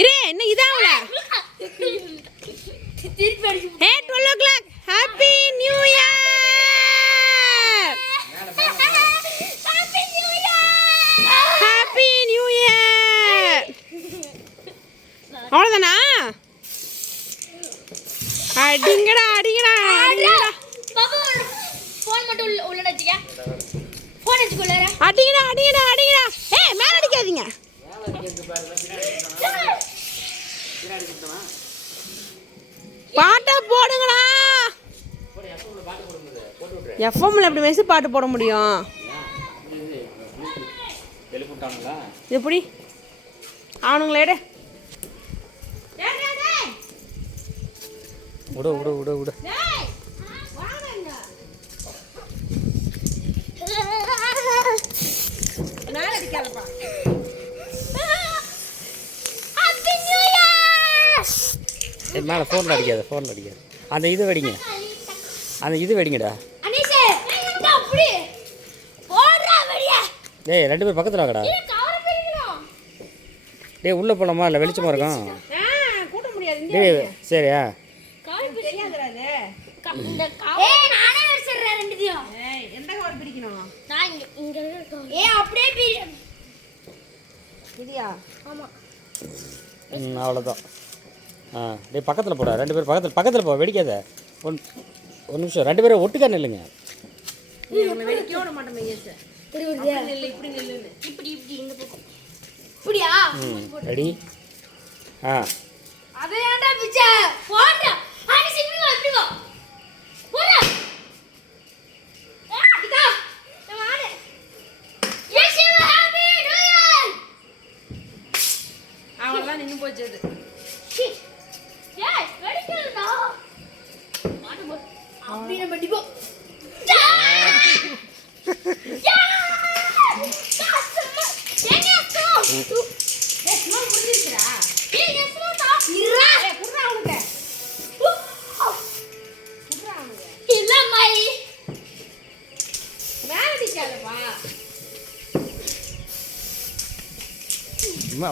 இரு என்ன இதாவல 12 o'clock happy new year happy new year அவ்வளோதானா அடிங்கடா அடிங்கடா அடிங்கடா ஃபோன் மட்டும் உள்ள வச்சுக்க ஃபோன் வச்சுக்கோல அடிங்கடா அடிங்கடா அடிங்கடா ஏய் மேல அடிக்காதீங்க பாட்டை போடுங்கடா எஃப்எம்ல எப்படி மெசேஜ் பாட்டு போட முடியும் எப்படி ஆனுங்களே எடு விடு விடு விடு விடு மேலே ஃபோனில் அடிக்காது ஃபோனில் அடிக்காது அந்த இது வெடிங்க அந்த இது வெடிங்கடா டேய் 2 பேர் பக்கத்தில் வாங்கடா டேய் உள்ளே போகலாமா இல்லை வெளிச்சமாக இருக்கும் டேய் சரியா அவ்வளோதான் டேய் பக்கத்தில் போடா 2 பேர் பக்கத்தில் போ வெடிக்காத ஒரு நிமிஷம் 2 பேரும் ஒட்டுக்கா நில்லுங்க ரெடி அவ்வளோதான் நின்று போச்சு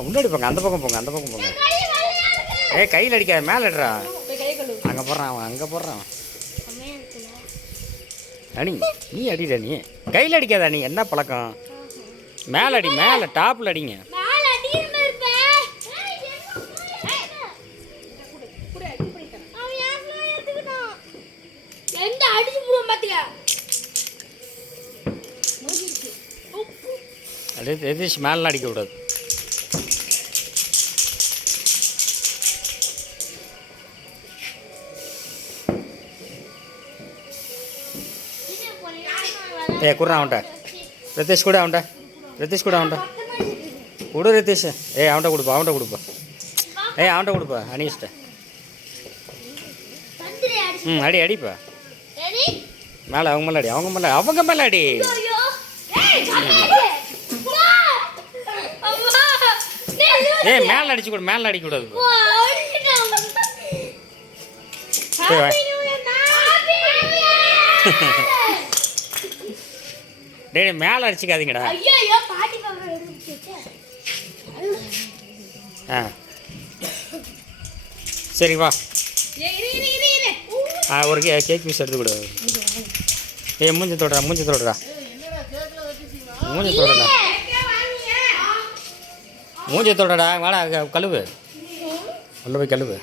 முன்னாடி போங்க அந்த பக்கம் போங்க ஏய் கையில் அடிக்காத மேலே அடிறா அங்கே போடுறான் அவன் அங்கே போடுறான் அணி நீ அடிடா நீ கையில் அடிக்காதா நீ என்ன பழக்கம் மேலே அடி மேலே டாப்பில் அடிங்க எதிர்த்து மேலாம் அடிக்க கூடாது குடுறா அவன்கிட்ட ரித்தேஷ் கூட அவன்கிட்ட கொடு ரித்தேஷ் அவன்கிட்ட கொடுப்பா அவன்கிட்ட கொடுப்பா அனீஷ்ட அடிப்பா மேலே அவங்க மேலே அடி மேலே அடிக்கக்கூடாது டேய் மேலே அடிச்சுக்காதீங்கடா சரி வா ஒரு கேக் பீஸ் எடுத்து கொடு மூஞ்சி தொடுறா மூஞ்சி தொடுறா வாடா கழுவு உள்ள போய் கழுவு